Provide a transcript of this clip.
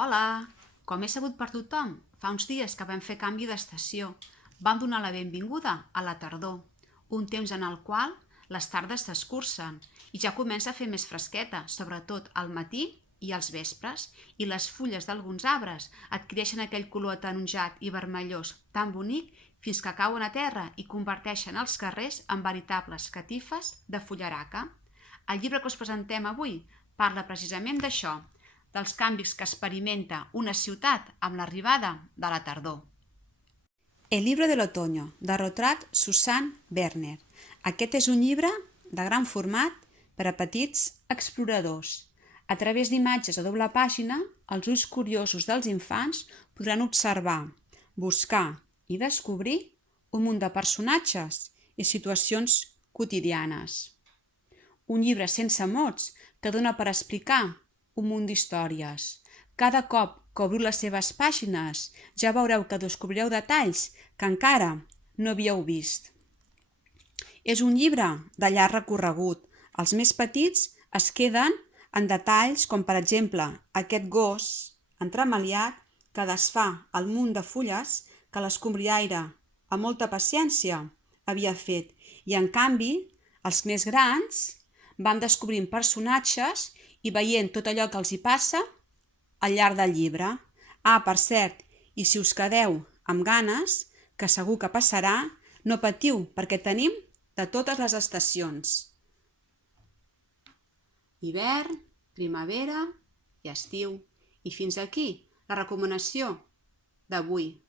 Hola! Com és sabut per tothom, fa uns dies que vam fer canvi d'estació. Vam donar la benvinguda a la tardor, un temps en el qual les tardes s'escurcen i ja comença a fer més fresqueta, sobretot al matí i als vespres, i les fulles d'alguns arbres adquireixen aquell color ataronjat i vermellós tan bonic fins que cauen a terra i converteixen els carrers en veritables catifes de fullaraca. El llibre que us presentem avui parla precisament d'això, dels canvis que experimenta una ciutat amb l'arribada de la tardor. El libro del otoño, de Rotrat Susanne Werner. Aquest és un llibre de gran format per a petits exploradors. A través d'imatges a doble pàgina, els ulls curiosos dels infants podran observar, buscar i descobrir un munt de personatges i situacions quotidianes. Un llibre sense mots que dona per explicar un munt d'històries. Cada cop que obriu les seves pàgines ja veureu que descobrireu detalls que encara no havíeu vist. És un llibre de llarg recorregut. Els més petits es queden en detalls com, per exemple, aquest gos entremaliat que desfà el munt de fulles que l'escombriaire, amb molta paciència, havia fet. I, en canvi, els més grans van descobrint personatges i veient tot allò que els hi passa al llarg del llibre. Per cert, i si us quedeu amb ganes, que segur que passarà, no patiu, perquè tenim de totes les estacions. Hivern, primavera i estiu. I fins aquí la recomanació d'avui.